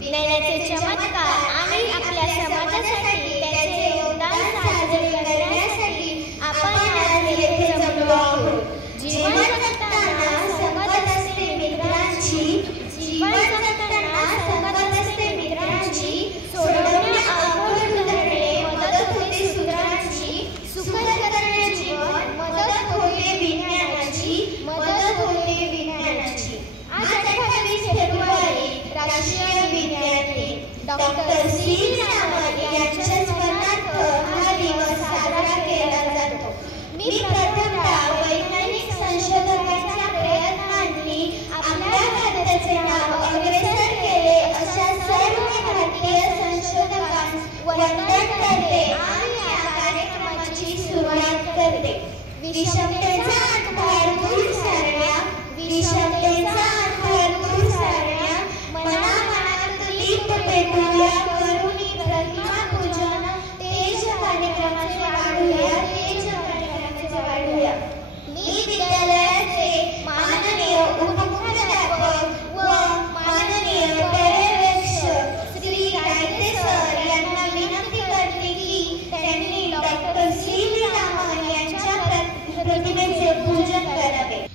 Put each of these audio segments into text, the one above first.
विज्ञानाचे चमत्कार आणि आपल्या समाजासाठी त्याचे योगदान साजरे करण्यासाठी आपण आज येथे जमलो आहोत। जीवन जगताना संगत असते मित्रांची, जीवन जगताना संगत असते मित्रांची, सोडवण्या अवघड धरणे मदत होते सूत्रांची, सुखद करणे जीवन मदत होते विज्ञानाची, मदत होते विज्ञानाची। आज 28 फेब्रुवारी राष्ट्रीय विज्ञान दिन। डॉक्टर सी रामन यांच्या स्मरणार्थ हा दिवस साजरा केला जातो। मी प्रथमतः वैज्ञानिक संशोधकांच्या प्रयत्नांनी आपल्या भारताचे नाव अग्रेसर केले अशा सर्व भारतीय संशोधकांस वंदन करते आणि या कार्यक्रमाची सुरुवात करते। विषमतेचा अंधार दूर सारण्या, विषमतेचा अंधार दूर सारण्या, मनामनात दीप पेटवूया, करुणी प्रतिमा पूजन, तेज कार्यक्रमाचे वाढूया, तेज कार्यक्रमाचे वाढूया। मी विद्यालयाचे माननीय उपमुख्याध्यापक व माननीय पर्यवेक्षक श्री रायते सर यांना विनंती करते की त्यांनी डॉक्टर सी रामन यांच्या प्रतिमेचे पूजन करावे।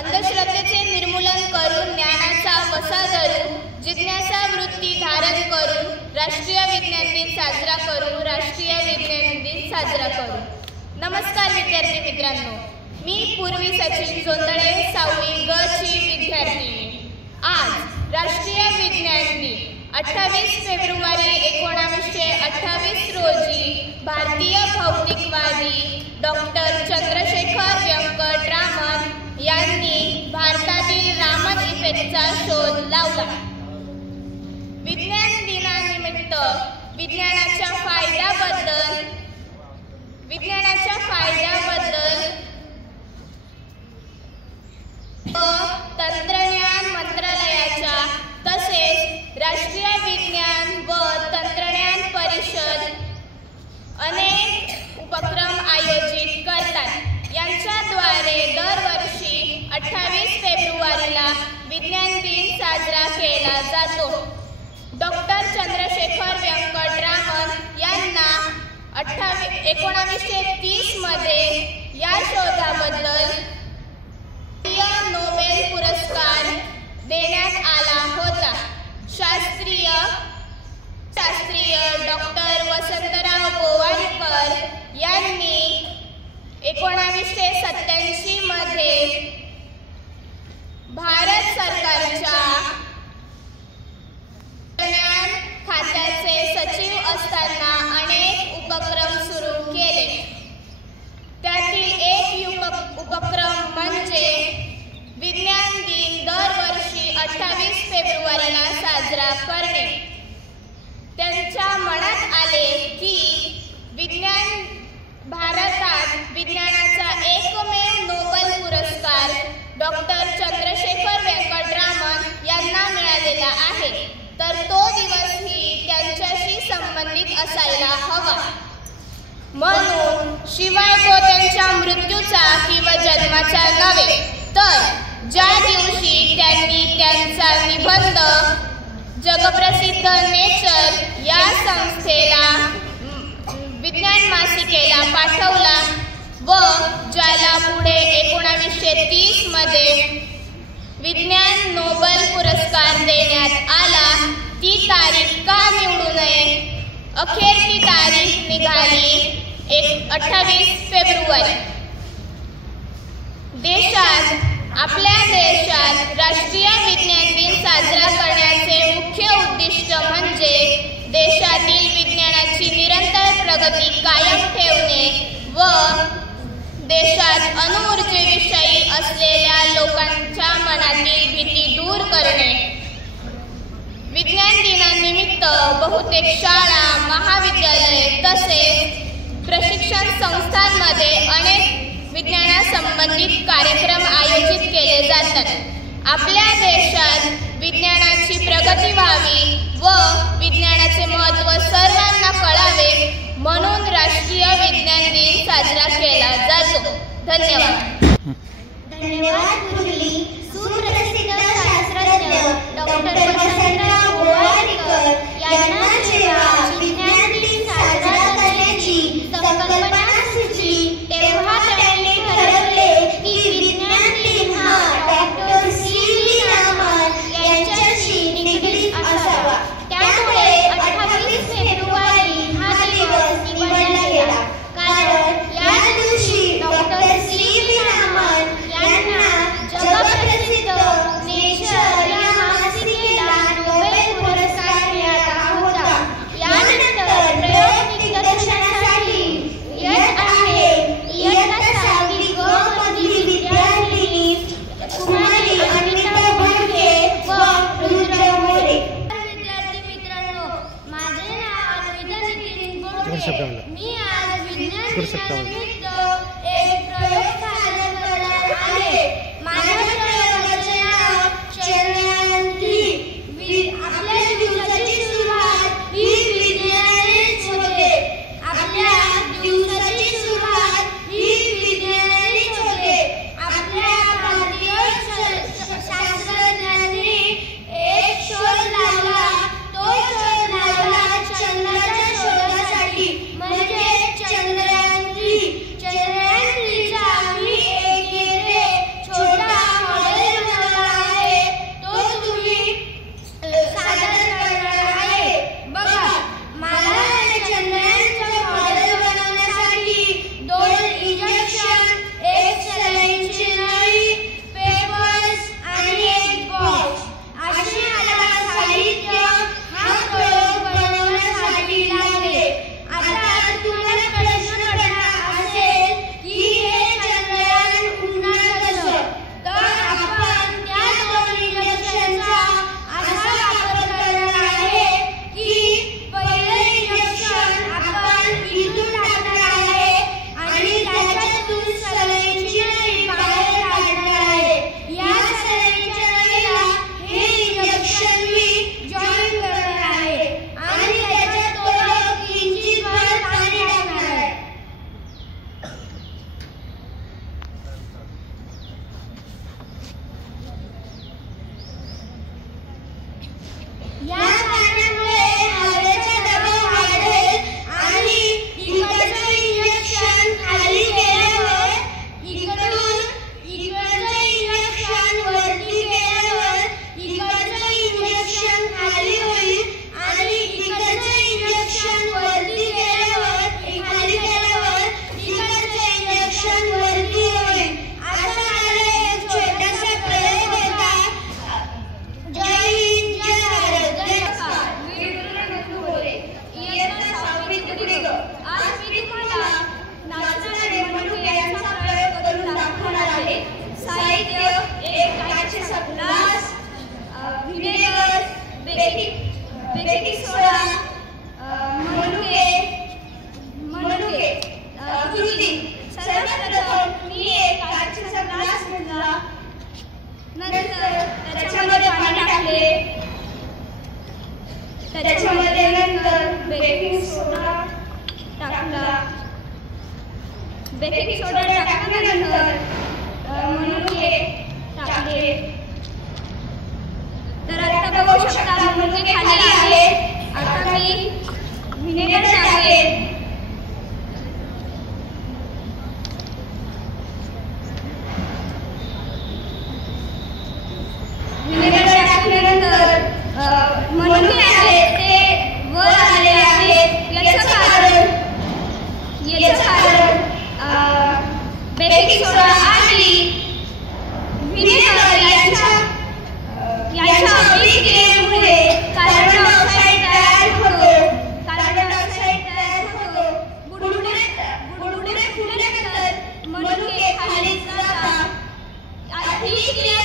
अंधश्रद्धेचे निर्मूलन करून ज्ञानाचा वसा धरून जिज्ञासा वृत्ती धारण करून राष्ट्रीय विज्ञान दिन साजरा करू। राष्ट्रीय विज्ञान दिन साजरा करू। नमस्कार विद्यार्थी मित्रांनो, मी पूर्वी सचिन जोंधळे 6वी ग ची विद्यार्थिनी। आज राष्ट्रीय विज्ञान दिन 28 फेब्रुवारी 1928 रोजी भारतीय भौतिकवादी डॉक्टर चंद्रशेखर व्यंकट रामन पेटचा शोध लावला. विज्ञान दिनानिमित्त विज्ञानाच्या फायद्याबद्दल तंत्रज्ञान मंत्रालयाच्या तसेच राष्ट्रीय विज्ञान व तंत्रज्ञान परिषद अनेक उपक्रम आयोजित करतात. यांच्याद्वारे दरवर्षी 28 फेब्रुवारीला विज्ञान दिन साजरा केला जातो. डॉक्टर चंद्रशेखर व्यंकटरामन यांना 1930 मध्ये या शोधाबद्दल नोबेल पुरस्कार देण्यात आला होता. शास्त्रीय डॉक्टर वसंतराव गोवारीकर यांनी 1987 मध्ये भारत सरकारच्या विज्ञान खात्याचे सचिव असताना अनेक उपक्रम सुरू केले. त्यातील एक उपक्रम म्हणजे विज्ञान दिन दरवर्षी 28 फेब्रुवारीला साजरा करणे. त्यांच्या मनात आले की भारतात विज्ञानाचा एकमेव नोबेल पुरस्कार डॉक्टर चंद्रशेखर व्यंकटरामन यांना मिळालेला आहे, तर तो दिवसही त्यांच्याशी संबंधित असायला हवा. म्हणून शिवाय तो त्यांच्या मृत्यूचा किंवा जन्माचा नव्हे, तर ज्या दिवशी त्यांनी त्यांचा निबंध जगप्रसिद्ध नेचर या संस्थेला विज्ञान मासिकेला पाठवला व ज्याला पुढे 1930 मध्ये विज्ञान नोबेल पुरस्कार देण्यात आला, ती तारीख का निवडू नये? अखेर ती तारीख निघाली 28 फेब्रुवारी. आपल्या देशात राष्ट्रीय विज्ञान दिन साजरा करण्याचे मुख्य उद्दिष्ट म्हणजे देशातील विज्ञानाची निरंतर प्रगती कायम ठेवणे व देशात अणुऊर्जेविषयी असलेल्या लोकांच्या मनातील भीती दूर करणे. विज्ञान दिनानिमित्त बहुतेक शाळा, महाविद्यालये तसेच प्रशिक्षण संस्थांमध्ये अनेक विज्ञानासंबंधित कार्यक्रम आयोजित केले जातात. आपल्या देशात विज्ञानाची प्रगती व्हावी व विज्ञानाचे महत्त्व सर्वांना कळावे म्हणून राष्ट्रीय विज्ञान दिन साजरा केला जातो. धन्यवाद. धन्यवाद गुरुजी. सुप्रसिद्ध शास्त्रज्ञ डॉक्टर वसंतराव गोवारीकर यांना जेव्हा विज्ञान दिन साजरा करण्याची संकल्पना सुचली तेव्हा त्यांनी ठरवले की विज्ञान दिन हा डॉक्टर सी.व्ही. रामन यांच्याशी निगडीत असावा. त्यामुळे 28 फेब्रुवारी हा दिवस निवडला गेला. कारण या दिवशी डॉक्टर सी.व्ही. रामन यांना जगप्रसिद्ध नेचर या मासिकेला नोबेल पुरस्कार मिळाला होता. या नंतर त्याच्यामध्ये पाणी टाकले, त्याच्यामध्ये नंतर बेकिंग सोडा टाकला, बेकिंग सोडा टाकल्यानंतर मनुके टाकले. तर आता बघू शकता मनुके खाली आहेत. आता मी व्हिनेगर टाकेन. व्हिनेगर टाकल्यानंतर मनुके आहेत ते वर आले आहेत. याचं कारण बेकिंग सोडा आणि व्हिनेगर यांच्या अभिक्रियेमुळे कार्बन डायऑक्साईड तयार होतो. बुडबुडे फुटल्यानंतर मनुके खाली जातात. ही क्रिया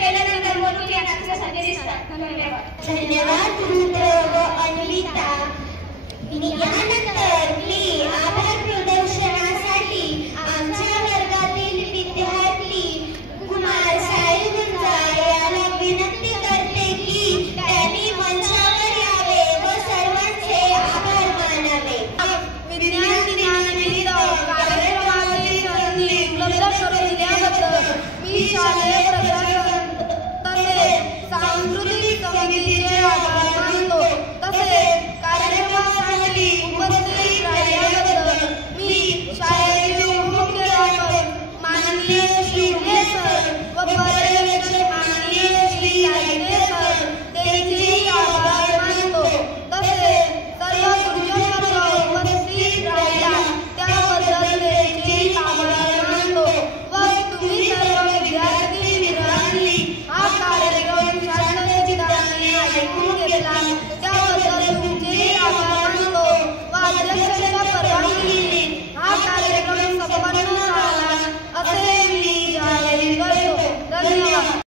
केल्यानंतर मनुके नाचण्यासारखे दिसतात. धन्यवाद. धन्यवाद रुद्र व अन्विता.